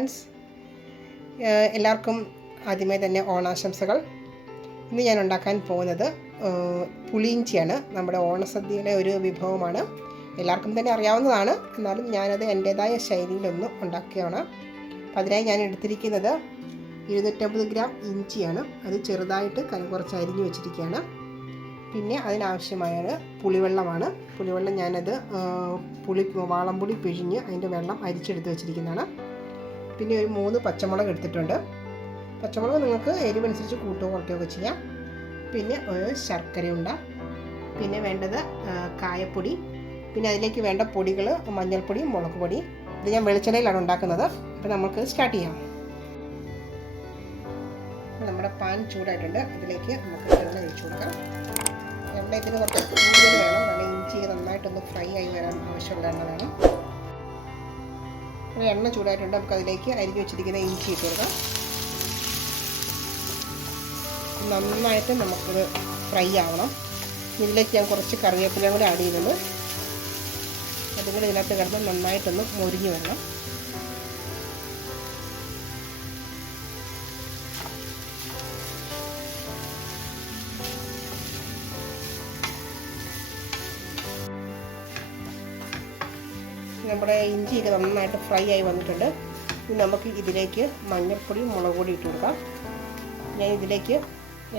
Friends, എല്ലാവർക്കും ആദ്യമേ തന്നെ ഓണാശംസകൾ. ഇന്ന് ഞാൻ ഉണ്ടാക്കാൻ പോകുന്നത് പുളിയിഞ്ചിയാണ്. നമ്മുടെ ഓണസദ്യയുടെ ഒരു വിഭവമാണ്. എല്ലാവർക്കും തന്നെ അറിയാവുന്നതാണ്, എന്നാലും ഞാനത് എൻ്റേതായ ശൈലിയിലൊന്ന് ഉണ്ടാക്കുകയാണ്. അപ്പം അതിനായി ഞാൻ എടുത്തിരിക്കുന്നത് 250 ഗ്രാം ഇഞ്ചിയാണ്. അത് ചെറുതായിട്ട് കുറച്ച് അരിഞ്ഞു വെച്ചിരിക്കുകയാണ്. പിന്നെ അതിനാവശ്യമായ പുളിവെള്ളമാണ്. പുളിവെള്ളം ഞാനത് വാളംപുളി പിഴിഞ്ഞ് അതിൻ്റെ വെള്ളം അരിച്ചെടുത്ത് വെച്ചിരിക്കുന്നതാണ്. പിന്നെ ഒരു 3 പച്ചമുളക് എടുത്തിട്ടുണ്ട്. പച്ചമുളക് നിങ്ങൾക്ക് എരിവനുസരിച്ച് കൂട്ടുകയോ കുറയ്ക്കുകയൊക്കെ ചെയ്യാം. പിന്നെ ഒരു ശർക്കരയുണ്ട, പിന്നെ വേണ്ടത് കായപ്പൊടി, പിന്നെ അതിലേക്ക് വേണ്ട പൊടികൾ മഞ്ഞൾപ്പൊടി, മുളക് പൊടി. ഇത് ഞാൻ വെളിച്ചെണ്ണയിലാണ് ഉണ്ടാക്കുന്നത്. അപ്പോൾ നമുക്ക് സ്റ്റാർട്ട് ചെയ്യാം. നമ്മുടെ പാൻ ചൂടായിട്ടുണ്ട്. അതിലേക്ക് നമുക്ക് എണ്ണ ഒഴിച്ചു കൊടുക്കാം. എണ്ണ ഇതിന് കുറച്ച് കൂടുതൽ വേണം, കാരണം ഇഞ്ചി നന്നായിട്ടൊന്ന് ഫ്രൈ ആയി വരാൻ ആവശ്യമുള്ള എണ്ണ വേണം. എണ്ണ ചൂടായിട്ടുണ്ട്. നമുക്ക് അതിലേക്ക് അരിഞ്ഞു വെച്ചിരിക്കുന്ന ഇഞ്ചി ഇട്ട് കൊടുക്കാം. നന്നായിട്ട് നമുക്കിത് ഫ്രൈ ആവണം. ഇതിലേക്ക് ഞാൻ കുറച്ച് കറിവേപ്പിലയും കൂടി ആഡ് ചെയ്യുന്നുണ്ട്. അതും കൂടി ഇതിനകത്ത് കിടന്ന് നന്നായിട്ടൊന്ന് മൊരിഞ്ഞ് വരണം. നമ്മുടെ ഇഞ്ചിയൊക്കെ നന്നായിട്ട് ഫ്രൈ ആയി വന്നിട്ടുണ്ട്. ഇനി നമുക്ക് ഇതിലേക്ക് മഞ്ഞൾപ്പൊടി, മുളക് പൊടി ഇട്ട് കൊടുക്കാം. ഞാൻ ഇതിലേക്ക്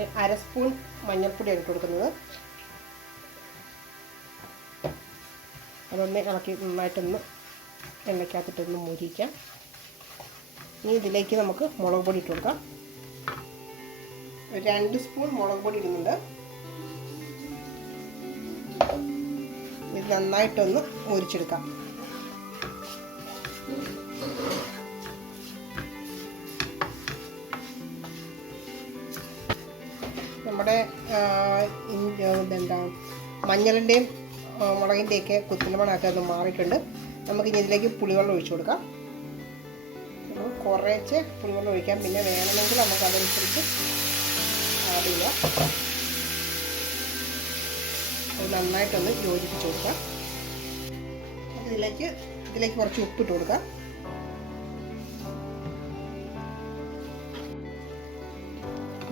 1/2 സ്പൂൺ മഞ്ഞൾപ്പൊടിയാണ് ഇട്ട് കൊടുക്കുന്നത്. അതൊന്ന് ഇളക്കി നന്നായിട്ടൊന്ന് എണ്ണയ്ക്കകത്തിട്ടൊന്ന് മുരിക്കാം. ഇനി ഇതിലേക്ക് നമുക്ക് മുളക് പൊടി ഇട്ട് കൊടുക്കാം. 2 സ്പൂൺ മുളക് പൊടി ഇടുന്നുണ്ട്. ഇത് നന്നായിട്ടൊന്ന് മുരിച്ചെടുക്കാം. നമ്മുടെ മഞ്ഞളിൻ്റെയും മുളകിൻ്റെയൊക്കെ കുത്തിലമണമൊക്കെ അത് മാറിയിട്ടുണ്ട്. നമുക്കിനി ഇതിലേക്ക് പുളിവെള്ളം ഒഴിച്ചു കൊടുക്കാം. കുറച്ച് പുളിവെള്ളം ഒഴിക്കാം. പിന്നെ വേണമെങ്കിൽ നമുക്ക് അതനുസരിച്ച് ആഡ് ചെയ്യാം. അത് നന്നായിട്ടൊന്ന് യോജിപ്പിച്ച് കൊടുക്കാം. ഇതിലേക്ക് കുറച്ച് ഉപ്പിട്ട് കൊടുക്കാം.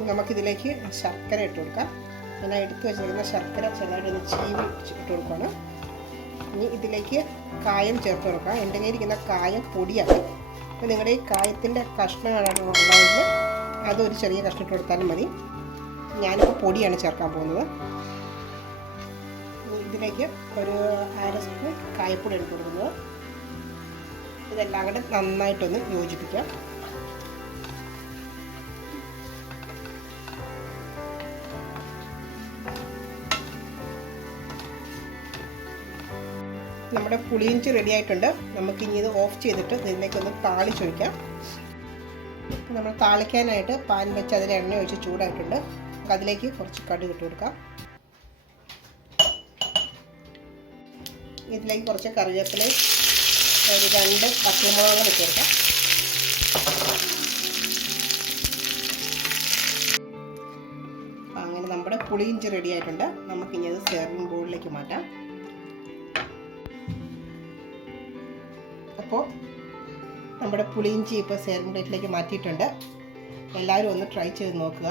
നമുക്കിതിലേക്ക് ശർക്കര ഇട്ട് കൊടുക്കാം. ഞാൻ എടുത്ത് വെച്ചിരിക്കുന്ന ശർക്കര ചെറുതായിട്ടൊന്ന് ചീവി ഇട്ട് കൊടുക്കുകയാണ്. ഇനി ഇതിലേക്ക് കായം ചേർത്ത് കൊടുക്കാം. എൻ്റെ കയ്യിലിരിക്കുന്ന കായം പൊടിയാണ്. അപ്പോൾ നിങ്ങളുടെ ഈ കായത്തിൻ്റെ കഷ്ണങ്ങളാണ് ഉള്ളതെങ്കിൽ അതൊരു ചെറിയ കഷ്ണം ഇട്ട് കൊടുത്താലും മതി. ഞാനിപ്പോൾ പൊടിയാണ് ചേർക്കാൻ പോകുന്നത്. ഇതിലേക്ക് ഒരു 1/2 സ്പൂൺ കായപ്പൊടി ഇട്ട് കൊടുക്കുന്നത്. ഇതെല്ലാം കൂടെ നന്നായിട്ടൊന്ന് യോജിപ്പിക്കാം. നമ്മുടെ പുളിയിഞ്ചി റെഡി ആയിട്ടുണ്ട്. നമുക്കിനി ഇത് ഓഫ് ചെയ്തിട്ട് ഇതിലേക്കൊന്ന് താളിച്ചൊഴിക്കാം. നമ്മൾ താളിക്കാനായിട്ട് പാൻ വെച്ച് അതിൽ എണ്ണ ഒഴിച്ച് ചൂടായിട്ടുണ്ട്. അതിലേക്ക് കുറച്ച് കടുക് ഇട്ട് കൊടുക്കാം. ഇതിലേക്ക് കുറച്ച് കറിവേപ്പിലയും ഒരു 2 പച്ചമുളകും ഇട്ട് കൊടുക്കാം. അങ്ങനെ നമ്മുടെ പുളിയിഞ്ചി റെഡി ആയിട്ടുണ്ട്. നമുക്കിനി അത് സെർവിങ് ബോളിലേക്ക് മാറ്റാം. അപ്പോൾ നമ്മുടെ പുളിയിഞ്ചി ഇപ്പോൾ സെർവിങ് പ്ലേറ്റിലേക്ക് മാറ്റിയിട്ടുണ്ട്. എല്ലാവരും ഒന്ന് ട്രൈ ചെയ്ത് നോക്കുക.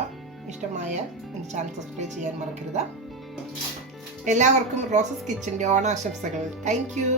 ഇഷ്ടമായാൽ എൻ്റെ ചാനൽ സബ്സ്ക്രൈബ് ചെയ്യാൻ മറക്കരുത്. എല്ലാവർക്കും റോസസ് കിച്ചൻ്റെ ഓണാശംസകൾ. Thank you.